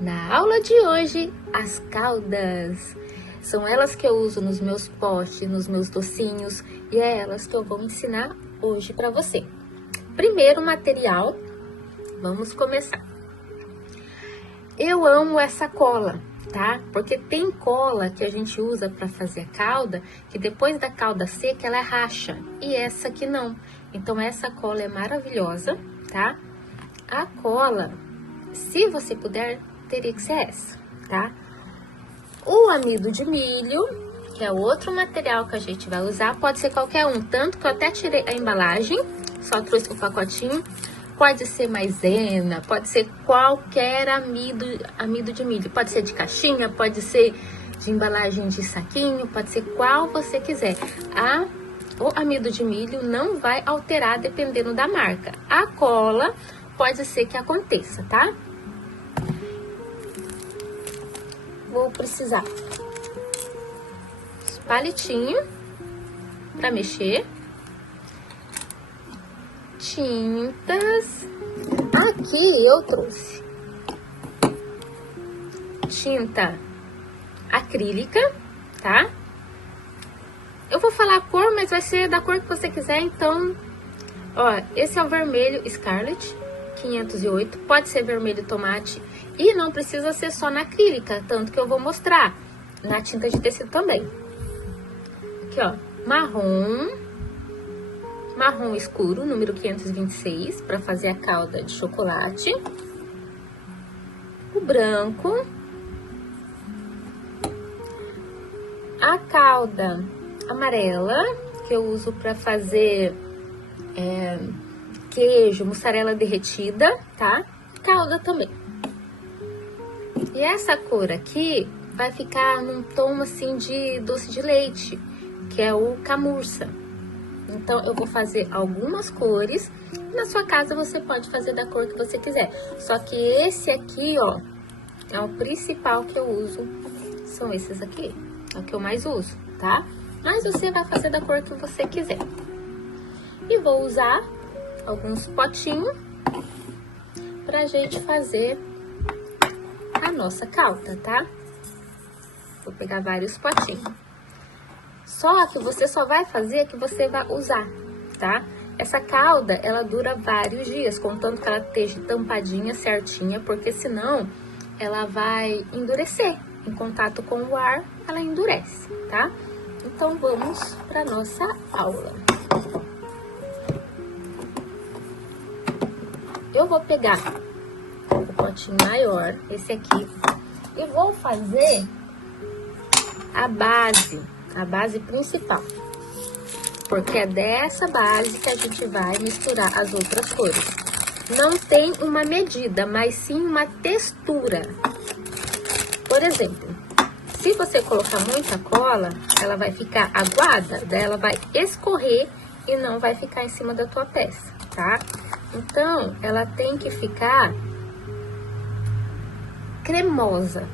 Na aula de hoje, as caldas. São elas que eu uso nos meus potes, nos meus docinhos, e é elas que eu vou ensinar hoje para você. Primeiro material, vamos começar. Eu amo essa cola, tá? Porque tem cola que a gente usa para fazer a calda, que depois da calda seca ela racha, e essa aqui não. Então essa cola é maravilhosa, tá? A cola, se você puder, teria que ser essa, tá? O amido de milho, que é outro material que a gente vai usar, pode ser qualquer um, tanto que eu até tirei a embalagem, só trouxe o pacotinho. Pode ser maisena, pode ser qualquer amido de milho, pode ser de caixinha, pode ser de embalagem de saquinho, pode ser qual você quiser. O amido de milho não vai alterar dependendo da marca. A cola pode ser que aconteça, tá? Vou precisar de palitinho para mexer, tintas. Aqui eu trouxe tinta acrílica, tá? Eu vou falar a cor, mas vai ser da cor que você quiser, então, ó, esse é o vermelho Scarlet 508, pode ser vermelho tomate e não precisa ser só na acrílica, tanto que eu vou mostrar na tinta de tecido também. Aqui, ó, marrom escuro, número 526, para fazer a calda de chocolate. O branco. A calda amarela, que eu uso para fazer queijo, mussarela derretida, tá? Calda também. E essa cor aqui vai ficar num tom assim de doce de leite, que é o camurça. Então, eu vou fazer algumas cores. Na sua casa, você pode fazer da cor que você quiser. Só que esse aqui, ó, é o principal que eu uso. São esses aqui. É o que eu mais uso, tá? Mas você vai fazer da cor que você quiser. E vou usar alguns potinhos pra gente fazer a nossa calda, tá? Vou pegar vários potinhos. Só que você só vai fazer que você vai usar, tá? Essa calda, ela dura vários dias, contanto que ela esteja tampadinha, certinha, porque senão ela vai endurecer. Em contato com o ar, ela endurece, tá? Então, vamos para nossa aula. Eu vou pegar o potinho maior, esse aqui, e vou fazer a base principal, porque é dessa base que a gente vai misturar as outras cores. Não tem uma medida, mas sim uma textura. Por exemplo, se você colocar muita cola, ela vai ficar aguada, daí ela vai escorrer e não vai ficar em cima da tua peça, tá? Então, ela tem que ficar cremosa,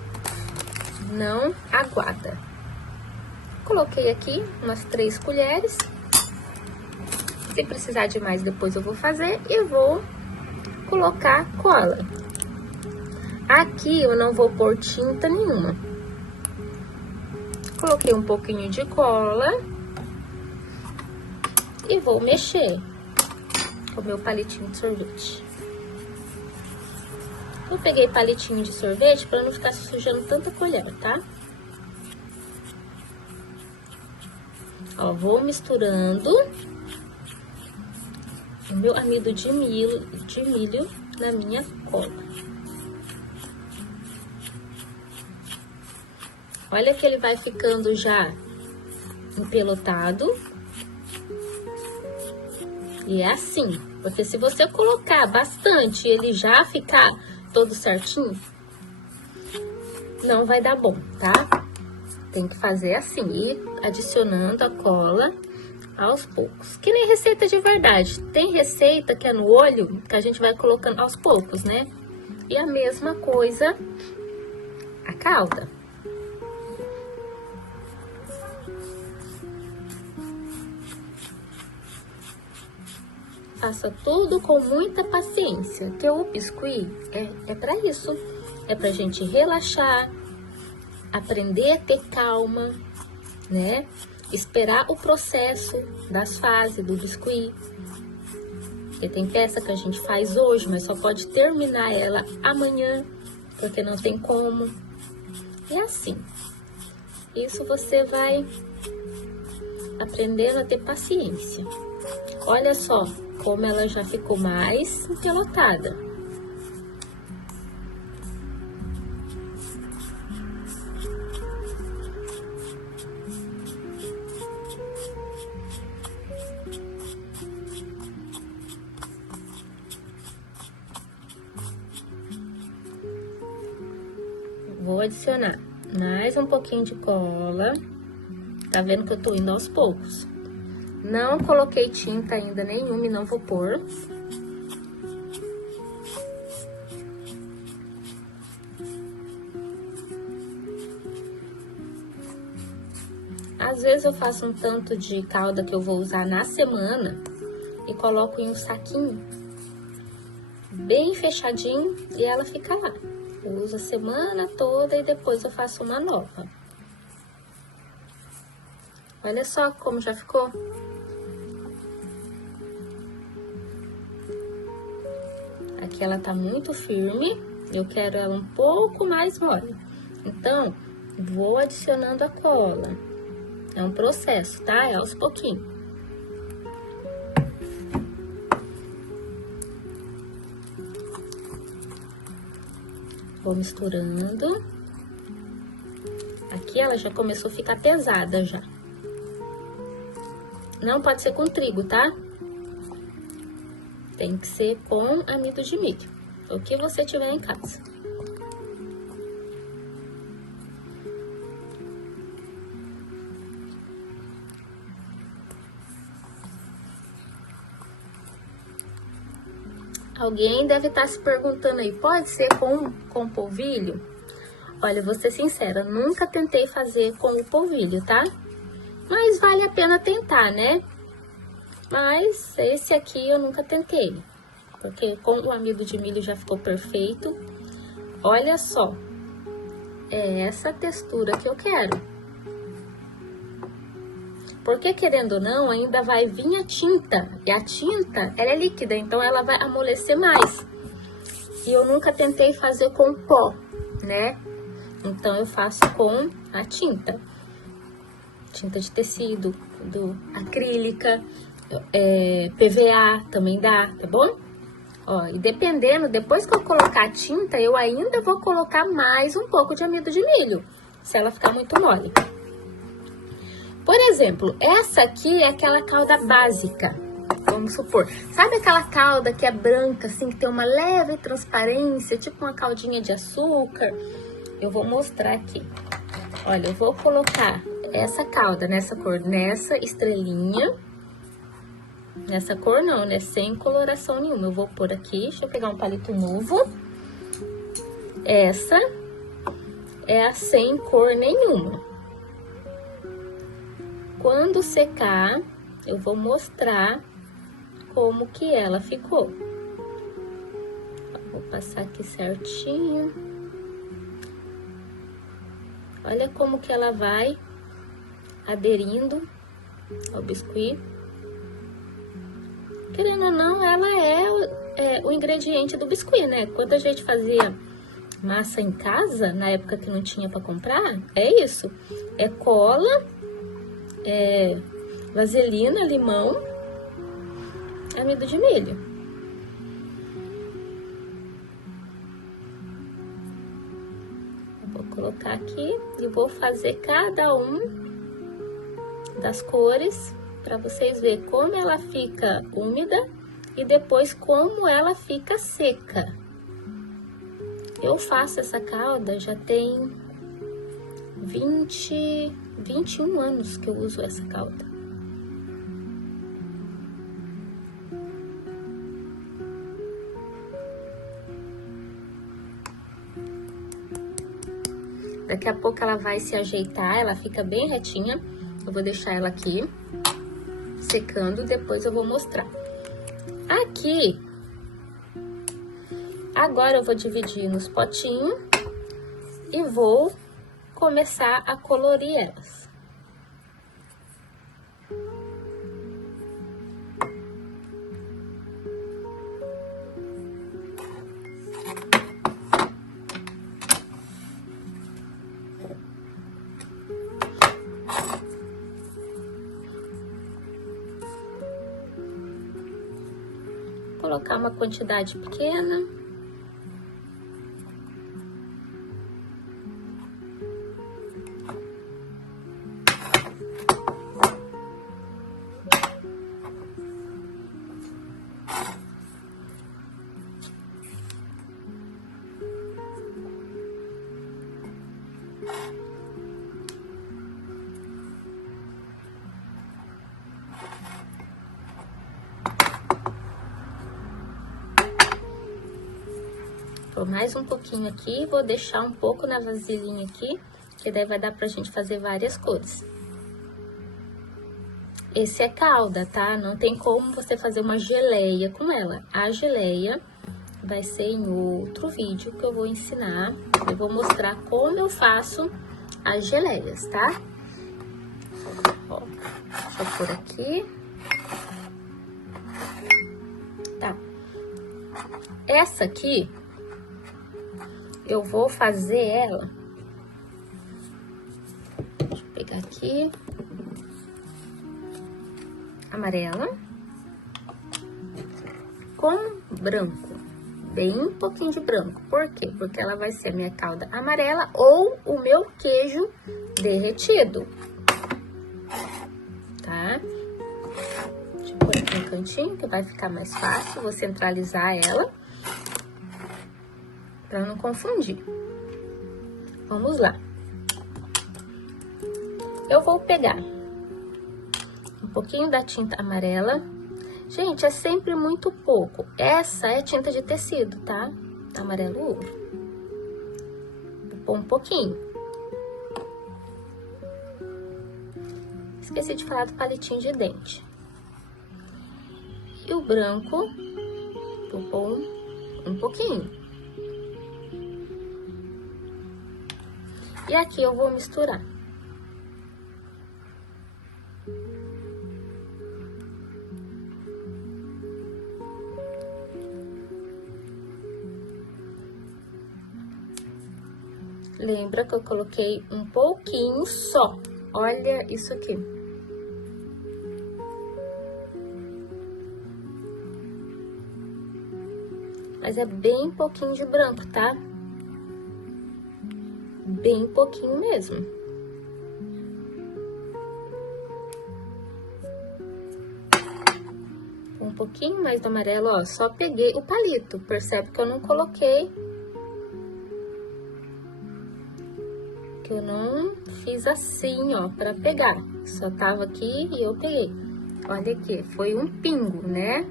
não aguada. Coloquei aqui umas 3 colheres. Se precisar de mais, depois eu vou fazer. E vou colocar cola. Aqui eu não vou pôr tinta nenhuma. Coloquei um pouquinho de cola. E vou mexer com o meu palitinho de sorvete. Eu peguei palitinho de sorvete para não ficar sujando tanta colher, tá? Ó, vou misturando o meu amido de milho na minha cola. Olha que ele vai ficando já empelotado. E é assim, porque se você colocar bastante e ele já ficar todo certinho, não vai dar bom, tá? Tem que fazer assim, ir adicionando a cola aos poucos. Que nem receita de verdade. Tem receita que é no olho, que a gente vai colocando aos poucos, né? E a mesma coisa, a calda. Faça tudo com muita paciência, que o biscuit é para isso. É pra gente relaxar, aprender a ter calma, né? Esperar o processo das fases do biscuit. Porque tem peça que a gente faz hoje, mas só pode terminar ela amanhã, porque não tem como. E assim, isso você vai aprendendo a ter paciência. Olha só como ela já ficou mais empelotada. Vou adicionar mais um pouquinho de cola. Tá vendo que eu tô indo aos poucos. Não coloquei tinta ainda nenhuma e não vou pôr. Às vezes eu faço um tanto de calda que eu vou usar na semana e coloco em um saquinho bem fechadinho e ela fica lá. Eu uso a semana toda e depois eu faço uma nova. Olha só como já ficou. Aqui ela tá muito firme, eu quero ela um pouco mais mole. Então, vou adicionando a cola. É um processo, tá? É aos pouquinhos. Vou misturando. Aqui ela já começou a ficar pesada já. Não pode ser com trigo, tá? Tem que ser com amido de milho, o que você tiver em casa. Alguém deve estar se perguntando aí, pode ser com polvilho? Olha, vou ser sincera, nunca tentei fazer com o polvilho, tá? Mas vale a pena tentar, né? Mas esse aqui eu nunca tentei, porque com o amido de milho já ficou perfeito. Olha só, é essa textura que eu quero. Porque, querendo ou não, ainda vai vir a tinta. E a tinta, ela é líquida, então ela vai amolecer mais. E eu nunca tentei fazer com pó, né? Então, eu faço com a tinta. Tinta de tecido, acrílica, PVA também dá, tá bom? Ó, e dependendo, depois que eu colocar a tinta, eu ainda vou colocar mais um pouco de amido de milho, se ela ficar muito mole. Por exemplo, essa aqui é aquela calda básica, vamos supor. Sabe aquela calda que é branca, assim, que tem uma leve transparência, tipo uma caldinha de açúcar? Eu vou mostrar aqui. Olha, eu vou colocar essa calda nessa cor, nessa estrelinha. Nessa cor não, né? Sem coloração nenhuma. Eu vou pôr aqui, deixa eu pegar um palito novo. Essa é a sem cor nenhuma. Quando secar, eu vou mostrar como que ela ficou. Vou passar aqui certinho. Olha como que ela vai aderindo ao biscuit. Querendo ou não, ela é o ingrediente do biscuit, né? Quando a gente fazia massa em casa, na época que não tinha para comprar, é isso. É cola, vaselina, limão, amido de milho. Vou colocar aqui e vou fazer cada um das cores para vocês verem como ela fica úmida e depois como ela fica seca. Eu faço essa calda já tem 21 anos que eu uso essa calda. Daqui a pouco ela vai se ajeitar, ela fica bem retinha. Eu vou deixar ela aqui secando, depois eu vou mostrar. Aqui, agora eu vou dividir nos potinhos e vou começar a colorir elas. Colocar uma quantidade pequena. Vou mais um pouquinho aqui, vou deixar um pouco na vasilhinha aqui, que daí vai dar pra gente fazer várias cores. Esse é calda, tá? Não tem como você fazer uma geleia com ela. A geleia vai ser em outro vídeo que eu vou ensinar. Eu vou mostrar como eu faço as geleias, tá? Ó, deixa eu pôr aqui. Tá. Essa aqui, eu vou fazer ela. Deixa eu pegar aqui. Amarela. Com branco. Bem pouquinho de branco. Por quê? Porque ela vai ser a minha calda amarela ou o meu queijo derretido. Tá? Deixa eu pôr aqui no cantinho, que vai ficar mais fácil. Vou centralizar ela. Pra não confundir. Vamos lá. Eu vou pegar um pouquinho da tinta amarela. Gente, é sempre muito pouco. Essa é tinta de tecido, tá? Amarelo ouro. Vou pôr um pouquinho. Esqueci de falar do palitinho de dente. E o branco, vou pôr um pouquinho. E aqui eu vou misturar. Lembra que eu coloquei um pouquinho só. Olha isso aqui. Mas é bem pouquinho de branco, tá? Bem pouquinho mesmo. Um pouquinho mais do amarelo, ó. Só peguei o palito. Percebe que eu não coloquei. Que eu não fiz assim, ó, pra pegar. Só tava aqui e eu peguei. Olha aqui, foi um pingo, né?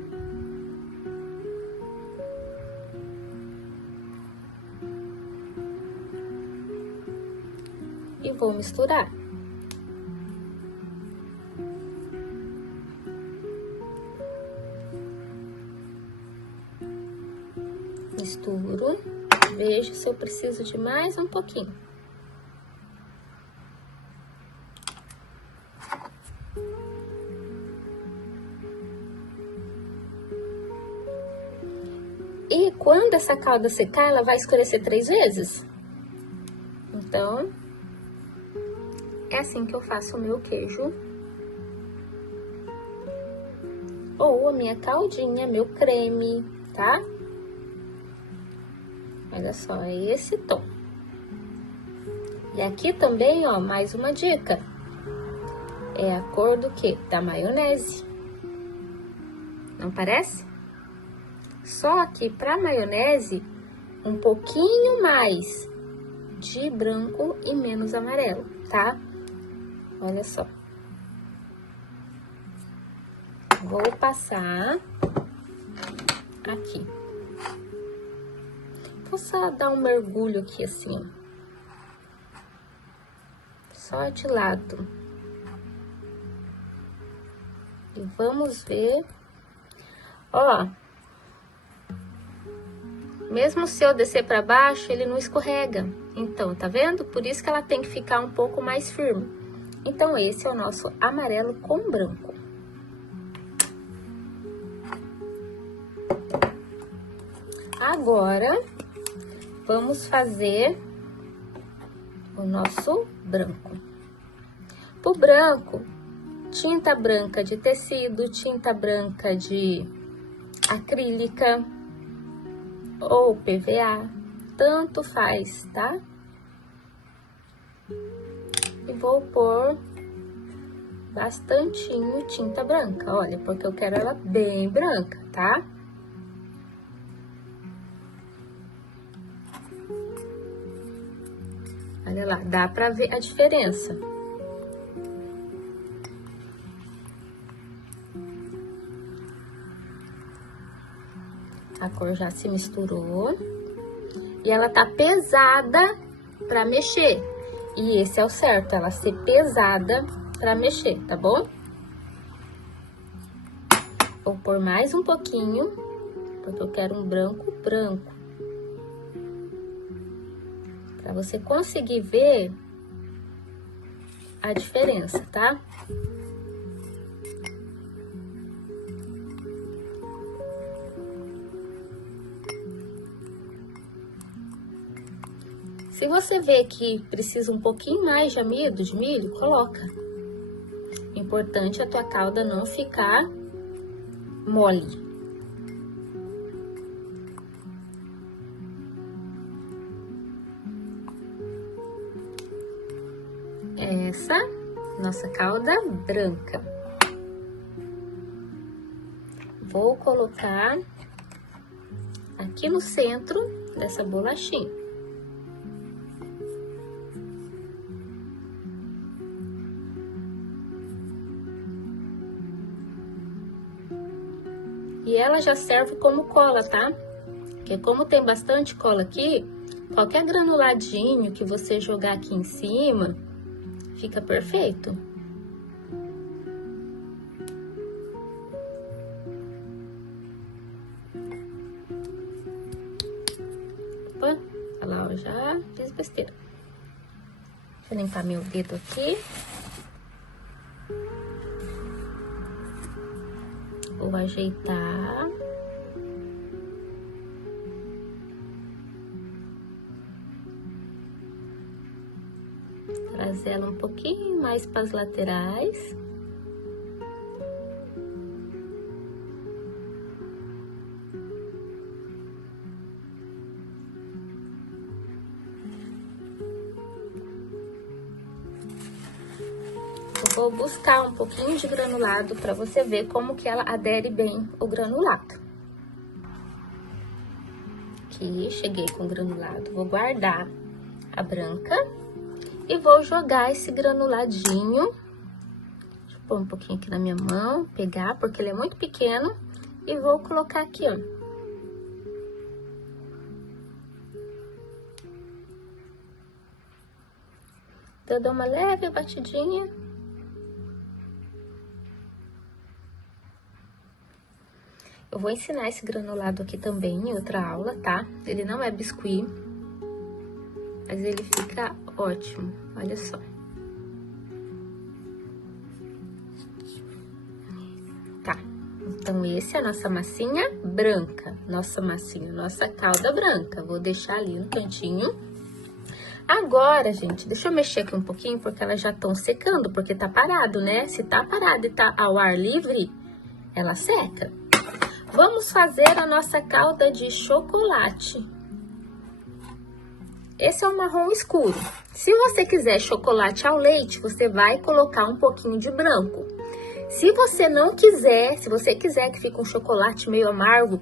E vou misturar. Misturo. Vejo se eu preciso de mais um pouquinho. E quando essa calda secar, ela vai escurecer 3 vezes. Então, é assim que eu faço o meu queijo. Ou a minha caldinha, meu creme, tá? Olha só, é esse tom. E aqui também, ó, mais uma dica. É a cor do quê? Da maionese. Não parece? Só aqui pra maionese, um pouquinho mais de branco e menos amarelo, tá? Olha só. Vou passar aqui. Vou só dar um mergulho aqui assim, ó. Só de lado. E vamos ver. Ó, mesmo se eu descer para baixo, ele não escorrega. Então, tá vendo? Por isso que ela tem que ficar um pouco mais firme. Então, esse é o nosso amarelo com branco. Agora, vamos fazer o nosso branco. Pro branco, tinta branca de tecido, tinta branca de acrílica ou PVA, tanto faz, tá? E vou pôr bastantinho tinta branca, olha, porque eu quero ela bem branca, tá? Olha lá, dá pra ver a diferença. A cor já se misturou. E ela tá pesada pra mexer. E esse é o certo, ela ser pesada pra mexer, tá bom? Vou pôr mais um pouquinho, porque eu quero um branco branco. Pra você conseguir ver a diferença, tá? Se você vê que precisa um pouquinho mais de amido de milho, coloca. Importante a tua calda não ficar mole. Essa, nossa calda branca. Vou colocar aqui no centro dessa bolachinha. E ela já serve como cola, tá? Porque como tem bastante cola aqui, qualquer granuladinho que você jogar aqui em cima, fica perfeito. Opa, olha lá, eu já fiz besteira. Deixa eu limpar meu dedo aqui. Vou ajeitar. Trazer ela um pouquinho mais para as laterais. Eu vou buscar um pouquinho de granulado para você ver como que ela adere bem o granulado. Aqui, cheguei com o granulado. Vou guardar a branca e vou jogar esse granuladinho. Deixa eu pôr um pouquinho aqui na minha mão, pegar, porque ele é muito pequeno. E vou colocar aqui, ó. Então, eu dou uma leve batidinha. Eu vou ensinar esse granulado aqui também em outra aula, tá? Ele não é biscuit, mas ele fica ótimo, olha só. Tá, então esse é a nossa massinha branca, nossa calda branca. Vou deixar ali no cantinho. Agora, gente, deixa eu mexer aqui um pouquinho, porque elas já estão secando, porque tá parado, né? Se tá parado e tá ao ar livre, ela seca. Vamos fazer a nossa calda de chocolate. Esse é o marrom escuro. Se você quiser chocolate ao leite, você vai colocar um pouquinho de branco. Se você não quiser, se você quiser que fique um chocolate meio amargo,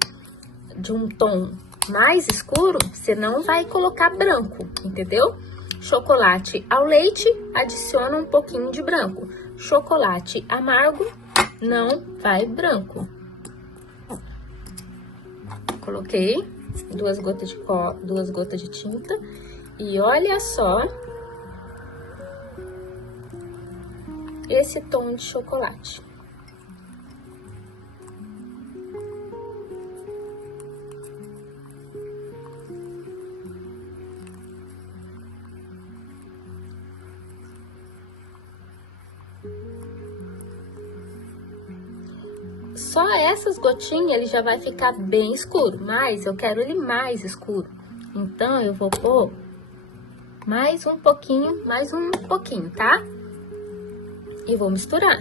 de um tom mais escuro, você não vai colocar branco, entendeu? Chocolate ao leite, adiciona um pouquinho de branco. Chocolate amargo, não vai branco. Coloquei duas gotas de tinta e olha só esse tom de chocolate. Só essas gotinhas ele já vai ficar bem escuro, mas eu quero ele mais escuro. Então, eu vou pôr mais um pouquinho, tá? E vou misturar.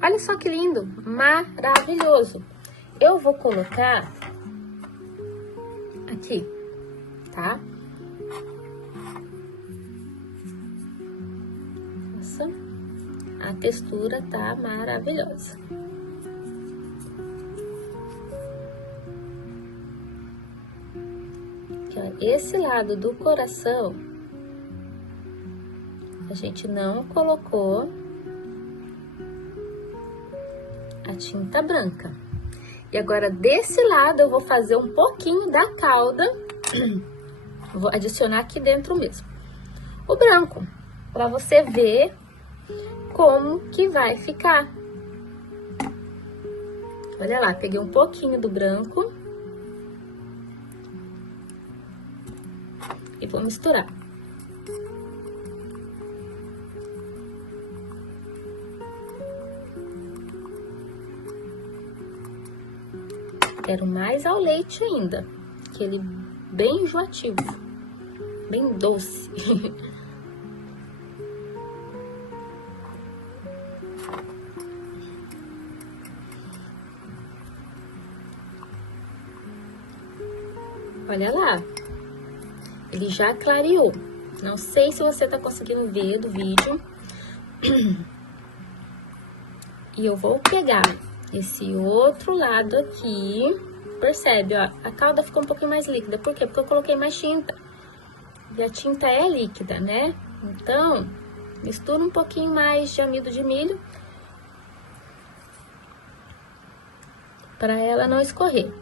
Olha só que lindo, maravilhoso. Eu vou colocar aqui, tá? Nossa, a textura tá maravilhosa. Aqui, ó, esse lado do coração, a gente não colocou a tinta branca. E agora, desse lado, eu vou fazer um pouquinho da calda. Vou adicionar aqui dentro mesmo. O branco, para você ver como que vai ficar. Olha lá, peguei um pouquinho do branco. E vou misturar. Quero mais ao leite ainda, aquele bem enjoativo, bem doce. Olha lá, ele já clareou. Não sei se você tá conseguindo ver do vídeo. E eu vou pegar esse outro lado aqui, percebe, ó, a calda ficou um pouquinho mais líquida. Por quê? Porque eu coloquei mais tinta. E a tinta é líquida, né? Então, mistura um pouquinho mais de amido de milho para ela não escorrer.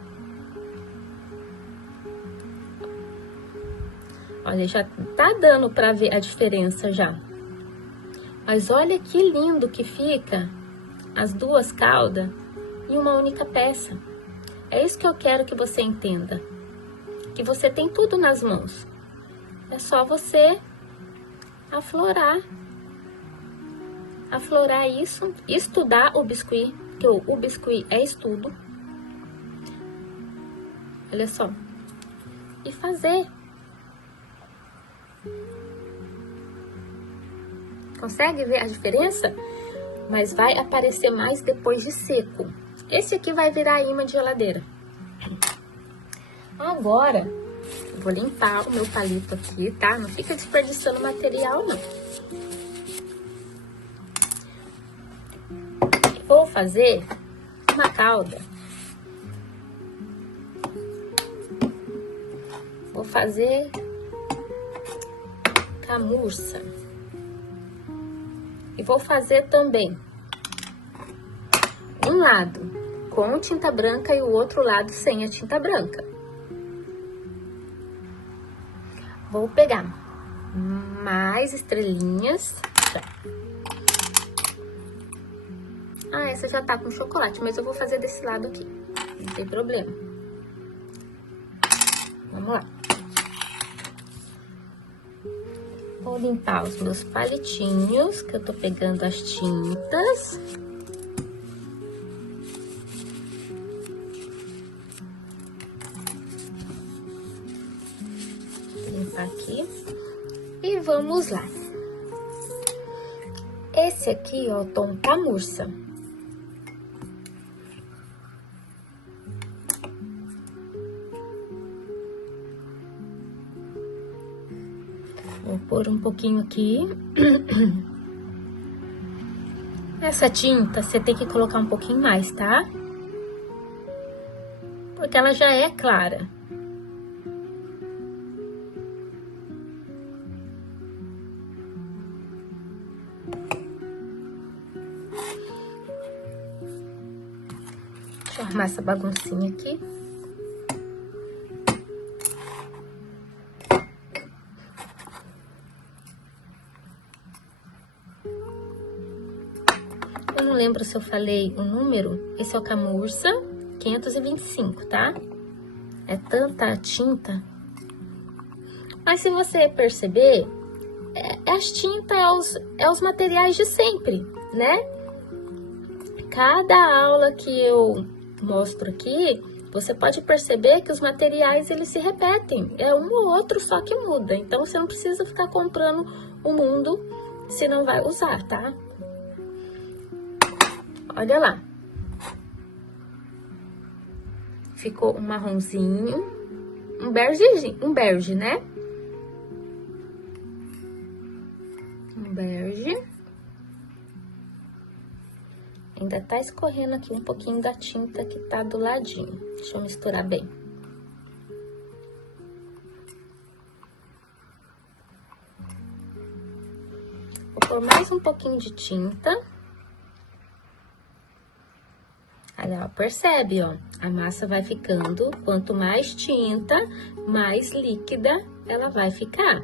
Olha, já tá dando para ver a diferença já. Mas olha que lindo que fica as duas caldas em uma única peça. É isso que eu quero que você entenda. Que você tem tudo nas mãos. É só você aflorar. Aflorar isso, estudar o biscuit, que o biscuit é estudo. Olha só. E fazer. Consegue ver a diferença? Mas vai aparecer mais depois de seco. Esse aqui vai virar imã de geladeira. Agora, eu vou limpar o meu palito aqui, tá? Não fica desperdiçando material, não. Vou fazer uma calda. Vou fazer camurça. E vou fazer também um lado com tinta branca e o outro lado sem a tinta branca. Vou pegar mais estrelinhas. Ah, essa já tá com chocolate, mas eu vou fazer desse lado aqui. Não tem problema. Vamos lá. Vou limpar os meus palitinhos, que eu tô pegando as tintas. Vou limpar aqui. E vamos lá. Esse aqui, ó, tom camurça. Vou pôr um pouquinho aqui. Essa tinta, você tem que colocar um pouquinho mais, tá? Porque ela já é clara. Deixa eu arrumar essa baguncinha aqui. Vamos lembro se eu falei o número. Esse é o Camurça 525, tá? É tanta tinta. Mas se você perceber, as tintas é os materiais de sempre, né? Cada aula que eu mostro aqui, você pode perceber que os materiais, eles se repetem. É um ou outro só que muda. Então, você não precisa ficar comprando o mundo se não vai usar, tá? Olha lá. Ficou um marronzinho, um bege, né? Um bege. Ainda tá escorrendo aqui um pouquinho da tinta que tá do ladinho. Deixa eu misturar bem. Vou pôr mais um pouquinho de tinta. Olha, ó, percebe, ó, a massa vai ficando, quanto mais tinta, mais líquida ela vai ficar.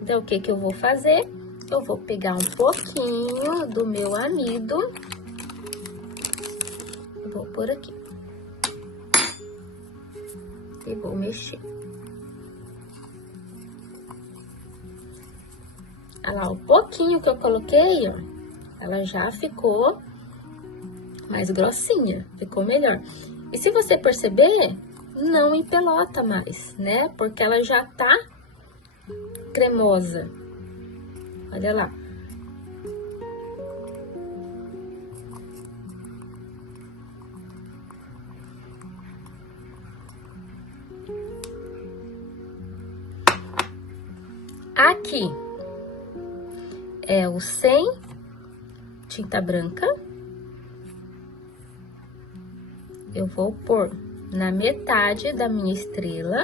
Então, o que que eu vou fazer? Eu vou pegar um pouquinho do meu amido. Vou pôr aqui. E vou mexer. Olha lá, o pouquinho que eu coloquei, ó, ela já ficou mais grossinha, ficou melhor. E se você perceber, não empelota mais, né? Porque ela já tá cremosa. Olha lá. Aqui é o 100 tinta branca. Eu vou pôr na metade da minha estrela.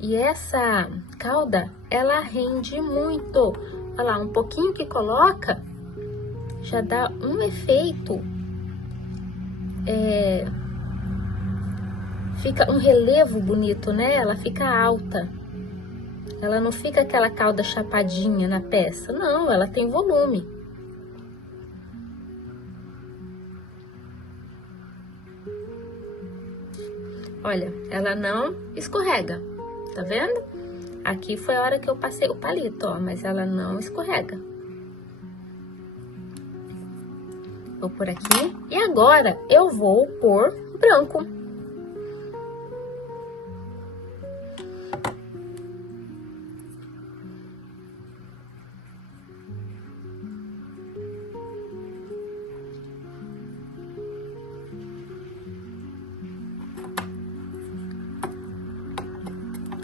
E essa calda, ela rende muito. Olha lá, um pouquinho que coloca, já dá um efeito. Fica um relevo bonito, né? Ela fica alta. Ela não fica aquela calda chapadinha na peça. Não, ela tem volume. Olha, ela não escorrega. Tá vendo? Aqui foi a hora que eu passei o palito, ó. Mas ela não escorrega. Vou pôr aqui. E agora, eu vou pôr branco.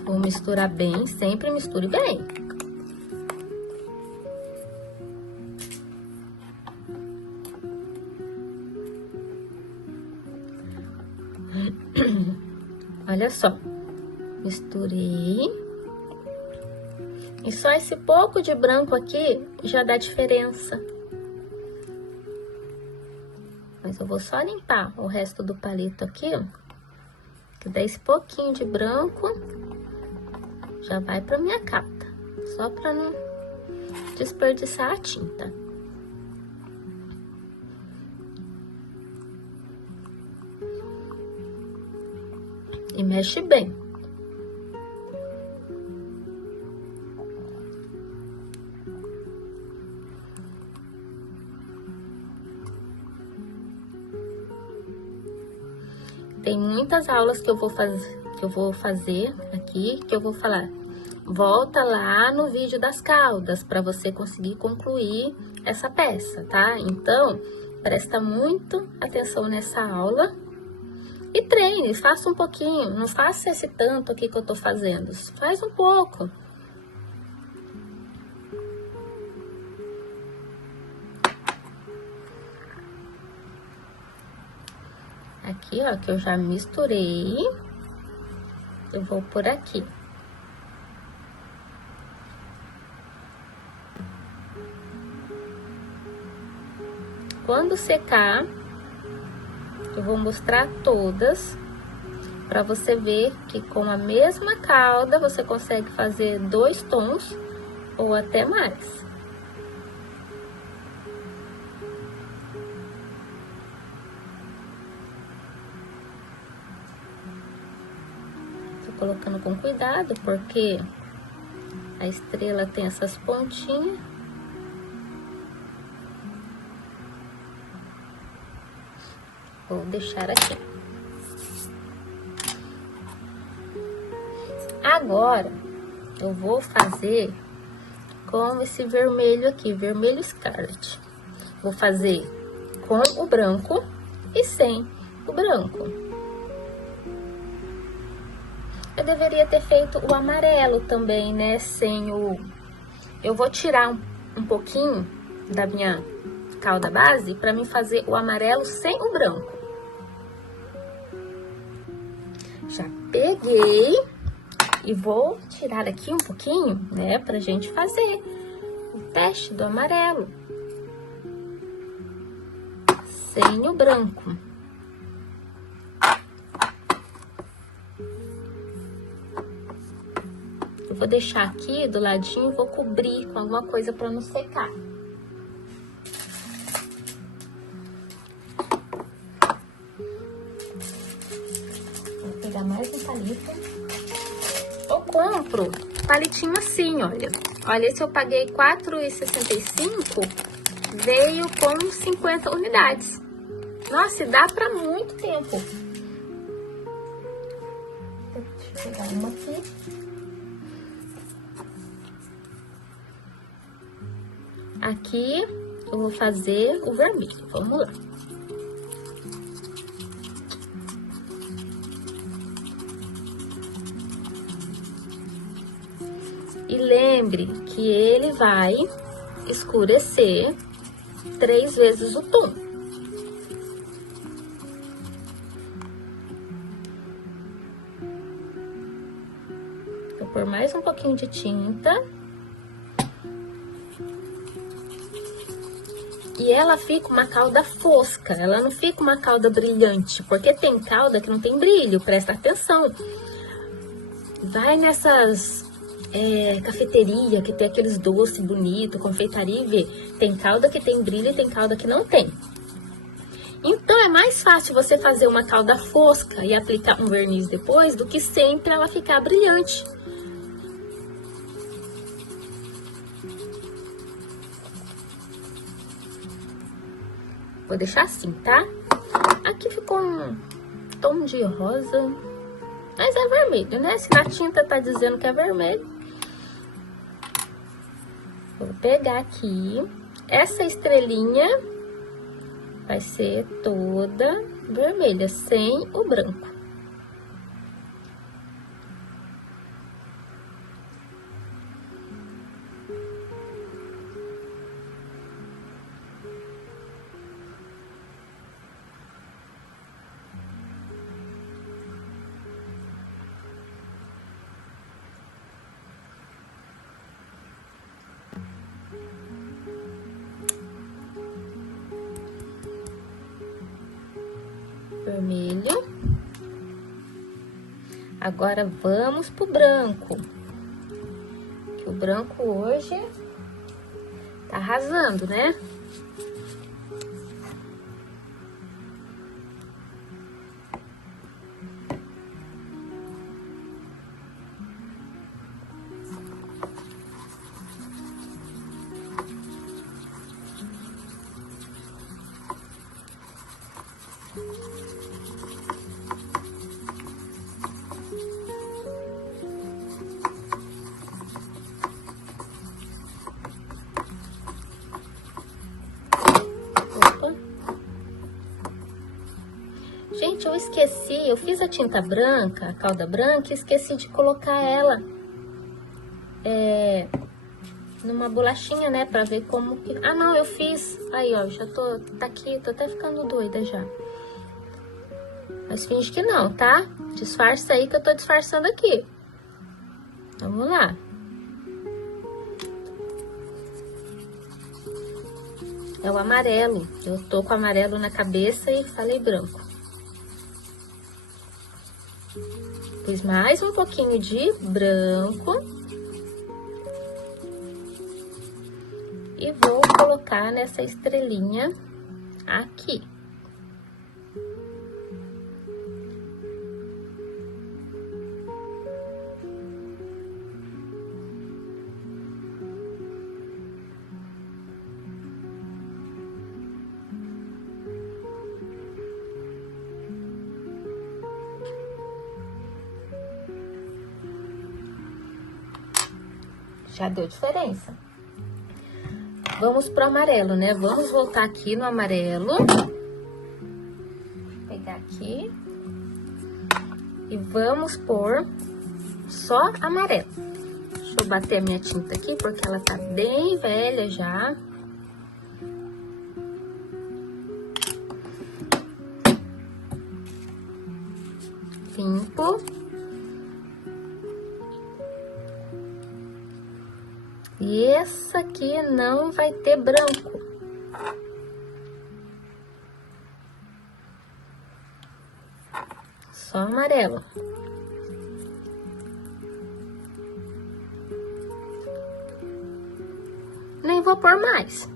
Vou misturar bem, sempre misture bem. Olha só, misturei. E só esse pouco de branco aqui já dá diferença. Mas eu vou só limpar o resto do palito aqui, ó. Que daí esse pouquinho de branco já vai pra minha calda. Só pra não desperdiçar a tinta. E mexe bem. Tem muitas aulas que eu vou fazer aqui, que eu vou falar. Volta lá no vídeo das caldas para você conseguir concluir essa peça, tá? Então, presta muito atenção nessa aula e treine, faça um pouquinho, não faça esse tanto aqui que eu tô fazendo, faz um pouco. Aqui, ó, que eu já misturei, eu vou por aqui. Quando secar, eu vou mostrar todas Para você ver que com a mesma cauda você consegue fazer 2 tons ou até mais. Tô colocando com cuidado porque a estrela tem essas pontinhas. Vou deixar aqui. Agora, eu vou fazer com esse vermelho aqui, vermelho Scarlet. Vou fazer com o branco e sem o branco. Eu deveria ter feito o amarelo também, né? Sem o... Eu vou tirar um pouquinho da minha cauda base para mim fazer o amarelo sem o branco. Já peguei e vou tirar aqui um pouquinho, né, pra gente fazer o teste do amarelo sem o branco. Eu vou deixar aqui do ladinho, vou cobrir com alguma coisa para não secar. Mais um palito. Eu compro palitinho assim, olha. Olha, esse eu paguei R$4,65, veio com 50 unidades. Nossa, e dá pra muito tempo. Deixa eu pegar uma aqui. Aqui eu vou fazer o vermelho, vamos lá. E lembre que ele vai escurecer 3 vezes o tom. Vou pôr mais um pouquinho de tinta. E ela fica uma cauda fosca, ela não fica uma cauda brilhante, porque tem cauda que não tem brilho, presta atenção. Vai nessas... cafeteria, que tem aqueles doces bonitos, confeitaria, e vê, tem cauda que tem brilho e tem cauda que não tem. Então, é mais fácil você fazer uma cauda fosca e aplicar um verniz depois, do que sempre ela ficar brilhante. Vou deixar assim, tá? Aqui ficou um tom de rosa, mas é vermelho, né? Se na tinta tá dizendo que é vermelho. Vou pegar aqui, essa estrelinha vai ser toda vermelha, sem o branco. Vermelho. Agora vamos pro branco. Que o branco hoje tá arrasando, né? Gente, eu esqueci, eu fiz a tinta branca, a cauda branca, e esqueci de colocar ela numa bolachinha, né, pra ver como que... Ah, não, eu fiz. Aí, ó, já tá aqui, tô até ficando doida já. Mas finge que não, tá? Disfarça aí que eu tô disfarçando aqui. Vamos lá. É o amarelo. Eu tô com amarelo na cabeça e falei branco. Pus mais um pouquinho de branco. E vou colocar nessa estrelinha aqui. Já deu diferença. Vamos pro amarelo, né? Vamos voltar aqui no amarelo. Pegar aqui. E vamos pôr só amarelo. Deixa eu bater a minha tinta aqui, porque ela tá bem velha já. Limpo. E essa aqui não vai ter branco. Só amarelo. Nem vou pôr mais.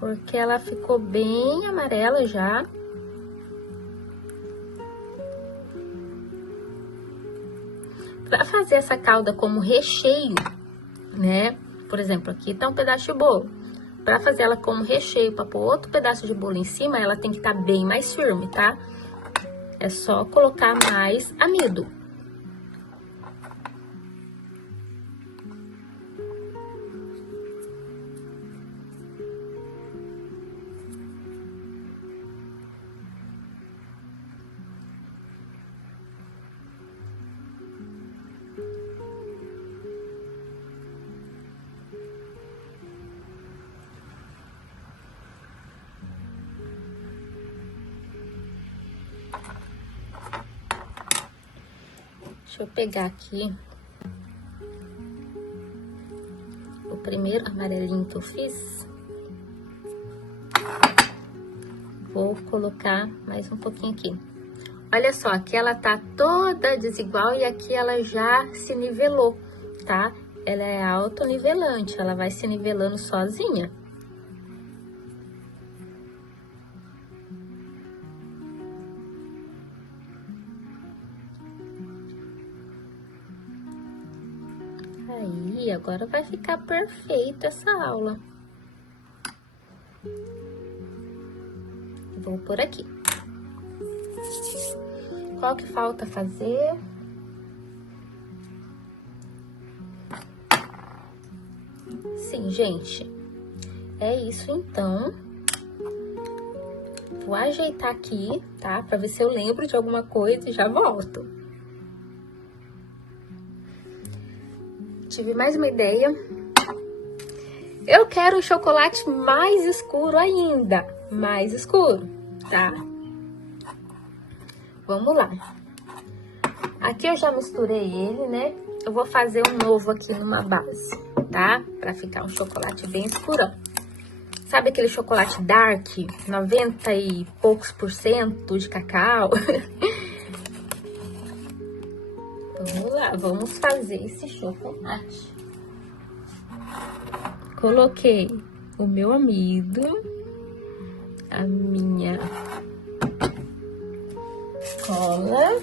Porque ela ficou bem amarela já. Para fazer essa calda como recheio, né? Por exemplo, aqui tá um pedaço de bolo. Para fazer ela como recheio, para pôr outro pedaço de bolo em cima, ela tem que estar bem mais firme, tá? É só colocar mais amido. Deixa eu pegar aqui o primeiro amarelinho que eu fiz. Vou colocar mais um pouquinho aqui. Olha só, aqui ela tá toda desigual e aqui ela já se nivelou, tá? Ela é autonivelante, ela vai se nivelando sozinha. Aí, agora vai ficar perfeita essa aula. Vou por aqui. Qual que falta fazer? Sim, gente. É isso, então. Vou ajeitar aqui, tá? Pra ver se eu lembro de alguma coisa e já volto. Tive mais uma ideia. Eu quero o chocolate mais escuro ainda. Mais escuro, tá? Vamos lá. Aqui eu já misturei ele, né? Eu vou fazer um novo aqui numa base, tá? Pra ficar um chocolate bem escurão. Sabe aquele chocolate dark, 90 e poucos % de cacau? Vamos lá, vamos fazer esse chocolate. Coloquei o meu amido, a minha cola,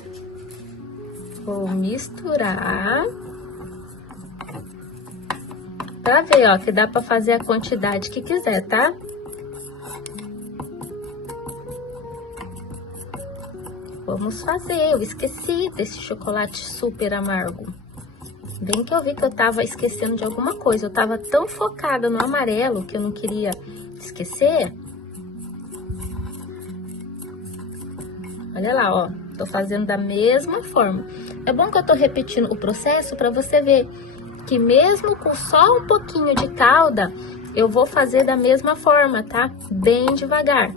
vou misturar. Pra ver, ó, que dá pra fazer a quantidade que quiser, tá? Vamos fazer, eu esqueci desse chocolate super amargo. Bem que eu vi que eu tava esquecendo de alguma coisa. Eu tava tão focada no amarelo que eu não queria esquecer. Olha lá, ó, tô fazendo da mesma forma. É bom que eu tô repetindo o processo pra você ver que mesmo com só um pouquinho de calda, eu vou fazer da mesma forma, tá? Bem devagar.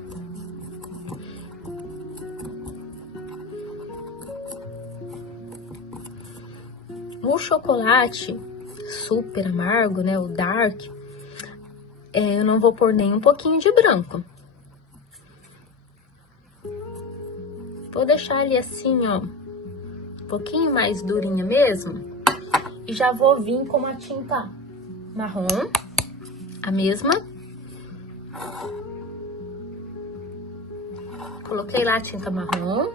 O chocolate super amargo, né, o dark, eu não vou pôr nem um pouquinho de branco. Vou deixar ele assim, ó, um pouquinho mais durinha mesmo. E já vou vir com a tinta marrom, a mesma. Coloquei lá a tinta marrom,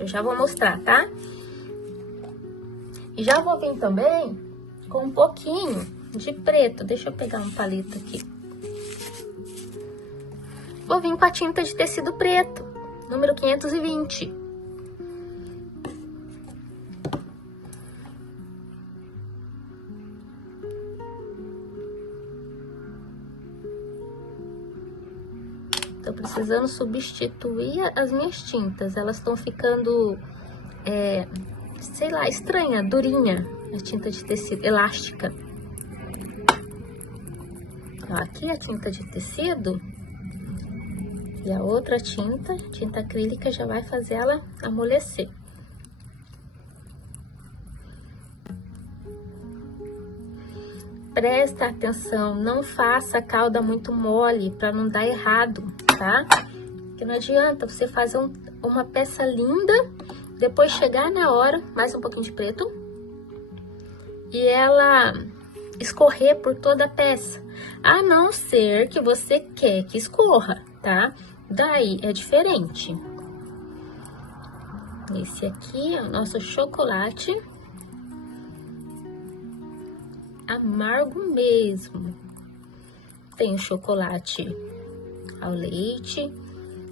eu já vou mostrar, tá? E já vou vir também com um pouquinho de preto. Deixa eu pegar um palito aqui. Vou vir com a tinta de tecido preto, número 520. Tô precisando substituir as minhas tintas. Elas estão ficando, sei lá, estranha, durinha. A tinta de tecido, elástica. Ó, aqui a tinta de tecido. E a outra tinta acrílica, já vai fazer ela amolecer. Presta atenção, não faça a cauda muito mole para não dar errado, tá? Porque não adianta você fazer uma peça linda, depois chegar na hora, mais um pouquinho de preto, e ela escorrer por toda a peça. A não ser que você quer que escorra, tá? Daí é diferente. Esse aqui é o nosso chocolate amargo mesmo. Tem o chocolate ao leite,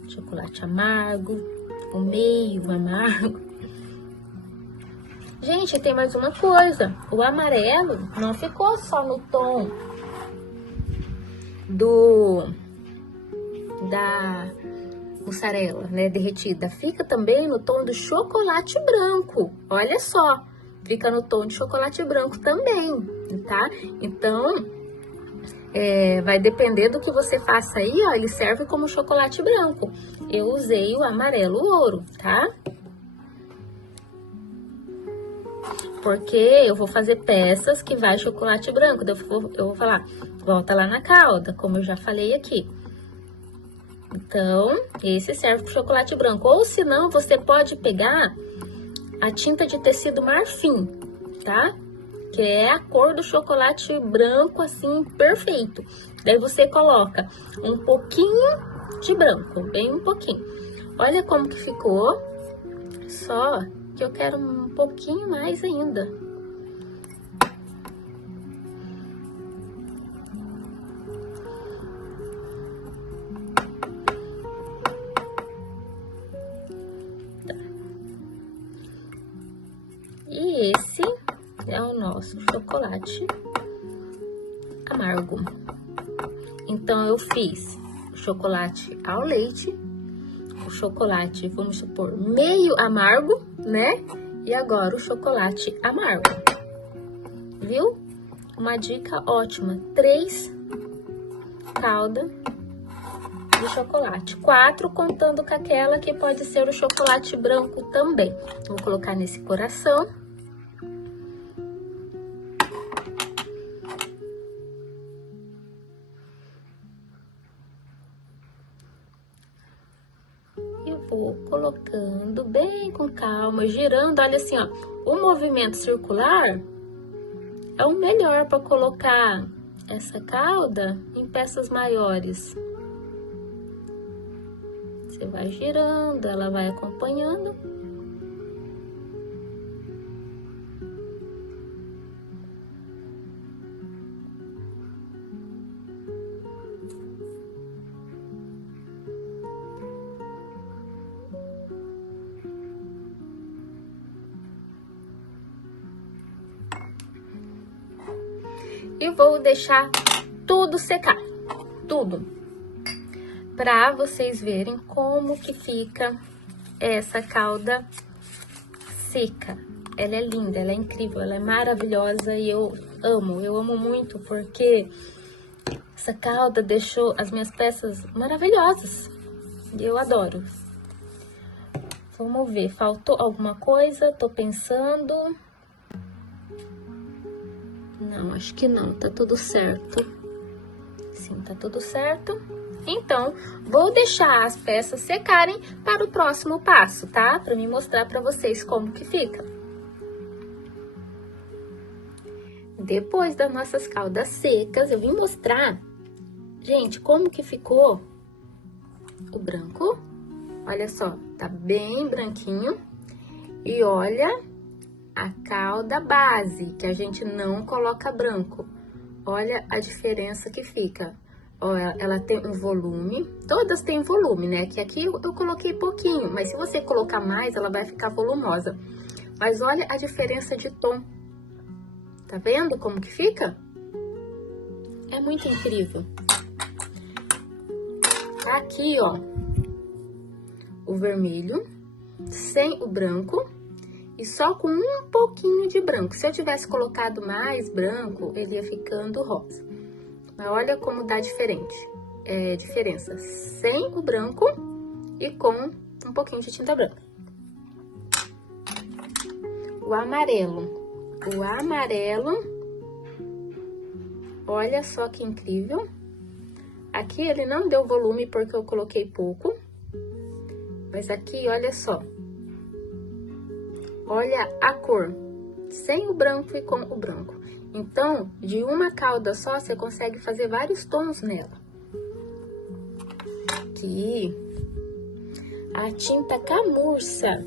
chocolate amargo, o meio amargo. Gente, tem mais uma coisa. O amarelo não ficou só no tom da mussarela, né, derretida. Fica também no tom do chocolate branco. Olha só, fica no tom de chocolate branco também, tá? Então, vai depender do que você faça aí, ó. Ele serve como chocolate branco. Eu usei o amarelo ouro, tá? Porque eu vou fazer peças que vai chocolate branco. Eu vou falar, volta lá na cauda, como eu já falei aqui. Então, esse serve para chocolate branco. Ou se não, você pode pegar a tinta de tecido marfim, tá? Que é a cor do chocolate branco, assim, perfeito. Daí você coloca um pouquinho de branco, bem um pouquinho. Olha como que ficou. Só que eu quero um pouquinho mais ainda. E esse é o nosso chocolate amargo. Então, eu fiz o chocolate ao leite, o chocolate, vamos supor, meio amargo, né? E agora o chocolate amargo, viu? Uma dica ótima, 3 caldas de chocolate, 4 contando com aquela que pode ser o chocolate branco também. Vou colocar nesse coração. Vou colocando bem com calma, girando, olha assim, ó, o movimento circular é o melhor para colocar essa cauda em peças maiores. Você vai girando, ela vai acompanhando. E vou deixar tudo secar, tudo, para vocês verem como que fica essa cauda seca. Ela é linda, ela é incrível, ela é maravilhosa e eu amo muito, porque essa cauda deixou as minhas peças maravilhosas e eu adoro. Vamos ver, faltou alguma coisa? Tô pensando. Não, acho que não, tá tudo certo. Sim, tá tudo certo. Então, vou deixar as peças secarem para o próximo passo, tá? Para me mostrar para vocês como que fica. Depois das nossas caldas secas, eu vim mostrar, gente, como que ficou o branco. Olha só, tá bem branquinho. E olha a calda base, que a gente não coloca branco. Olha a diferença que fica. Olha, ela tem um volume, todas têm volume, né? Que aqui eu coloquei pouquinho, mas se você colocar mais, ela vai ficar volumosa. Mas olha a diferença de tom. Tá vendo como que fica? É muito incrível. Aqui, ó, o vermelho, sem o branco e só com um pouquinho de branco. Se eu tivesse colocado mais branco, ele ia ficando rosa. Mas olha como dá diferença sem o branco e com um pouquinho de tinta branca. O amarelo, olha só que incrível. Aqui ele não deu volume porque eu coloquei pouco, mas aqui, olha só. Olha a cor, sem o branco e com o branco. Então, de uma calda só, você consegue fazer vários tons nela. Aqui, a tinta camurça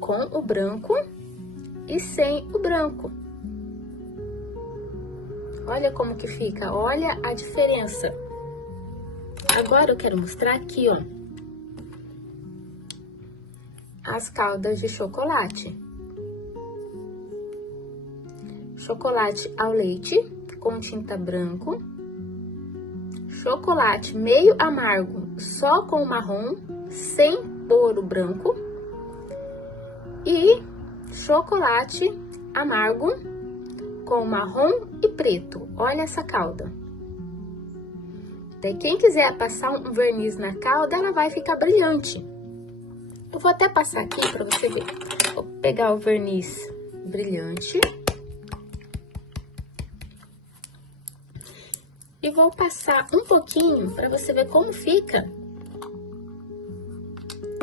com o branco e sem o branco. Olha como que fica, olha a diferença. Agora eu quero mostrar aqui, ó, as caldas de chocolate. Chocolate ao leite com tinta branco. Chocolate meio amargo só com marrom, sem pôr o branco. E chocolate amargo com marrom e preto. Olha essa calda. Daí, quem quiser passar um verniz na calda, ela vai ficar brilhante. Eu vou até passar aqui para você ver. Vou pegar o verniz brilhante. E vou passar um pouquinho para você ver como fica.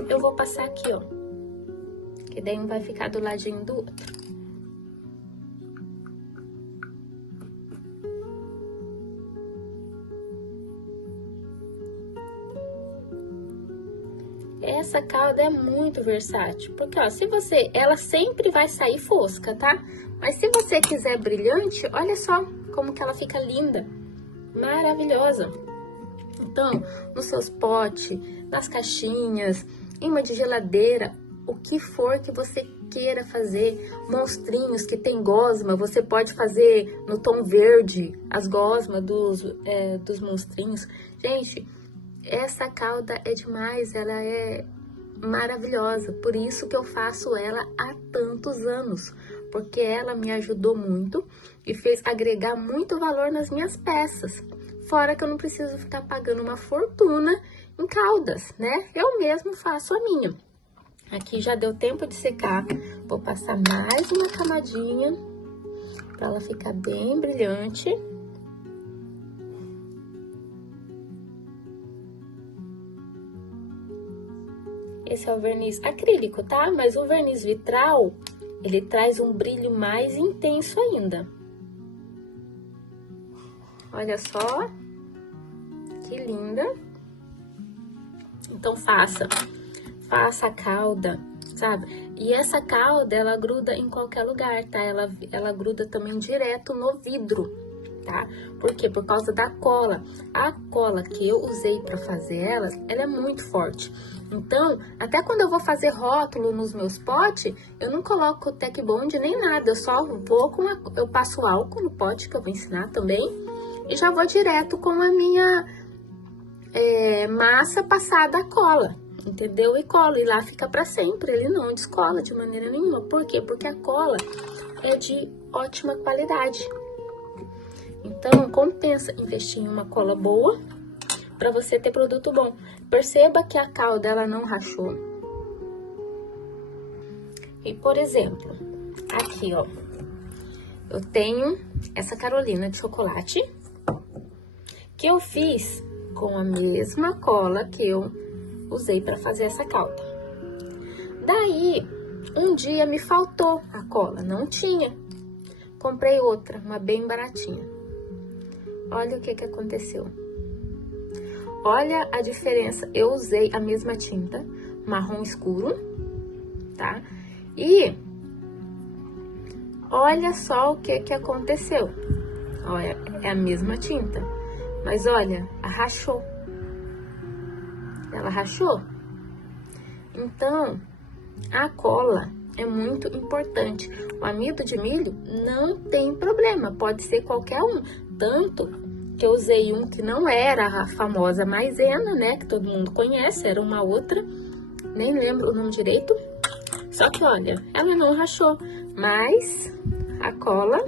Eu vou passar aqui, ó. Que daí um vai ficar do ladinho do outro. Essa calda é muito versátil, porque, ó, ela sempre vai sair fosca, tá? Mas se você quiser brilhante, olha só como que ela fica linda, maravilhosa. Então, nos seus potes, nas caixinhas, imã de geladeira, o que for que você queira fazer, monstrinhos que tem gosma, você pode fazer no tom verde, as gosmas dos monstrinhos. Gente, essa calda é demais, ela é maravilhosa, por isso que eu faço ela há tantos anos, porque ela me ajudou muito e fez agregar muito valor nas minhas peças, fora que eu não preciso ficar pagando uma fortuna em caldas, né? Eu mesmo faço a minha. Aqui já deu tempo de secar, vou passar mais uma camadinha para ela ficar bem brilhante. Esse é o verniz acrílico, tá? Mas o verniz vitral, ele traz um brilho mais intenso ainda. Olha só, que linda. Então, faça a calda, sabe? E essa calda, ela gruda em qualquer lugar, tá? Ela gruda também direto no vidro, tá? Por quê? Por causa da cola. A cola que eu usei pra fazer ela é muito forte. Então, até quando eu vou fazer rótulo nos meus potes, eu não coloco Tec Bond nem nada, eu só vou eu passo álcool no pote, que eu vou ensinar também, e já vou direto com a minha massa passada a cola, entendeu? E colo, e lá fica pra sempre, ele não descola de maneira nenhuma. Por quê? Porque a cola é de ótima qualidade. Então, compensa investir em uma cola boa para você ter produto bom. Perceba que a calda, ela não rachou. E, por exemplo, aqui, ó, eu tenho essa Carolina de chocolate, que eu fiz com a mesma cola que eu usei para fazer essa cauda. Daí, um dia me faltou a cola, não tinha. Comprei outra, uma bem baratinha. Olha o que aconteceu. Olha a diferença. Eu usei a mesma tinta, marrom escuro, tá? E olha só o que aconteceu. Olha, é a mesma tinta, mas olha, rachou. Ela rachou. Então, a cola é muito importante. O amido de milho não tem problema, pode ser qualquer um. Tanto que eu usei um que não era a famosa maisena, né? Que todo mundo conhece, era uma outra. Nem lembro o nome direito. Só que, olha, ela não rachou. Mas a cola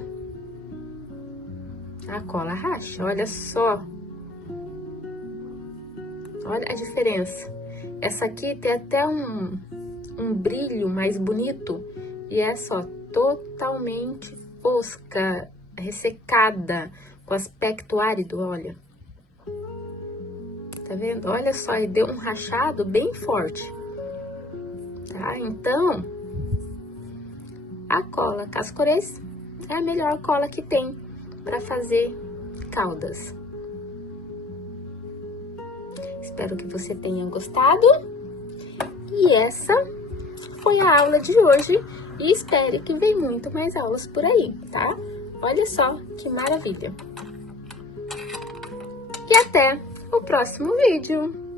racha, olha só. Olha a diferença. Essa aqui tem até um brilho mais bonito. E essa, ó, totalmente fosca, ressecada, com aspecto árido, olha. Tá vendo? Olha só, e deu um rachado bem forte. Tá? Então, a cola Cascorês é a melhor cola que tem para fazer caudas. Espero que você tenha gostado. E essa foi a aula de hoje. E espero que venha muito mais aulas por aí, tá? Olha só que maravilha. E até o próximo vídeo.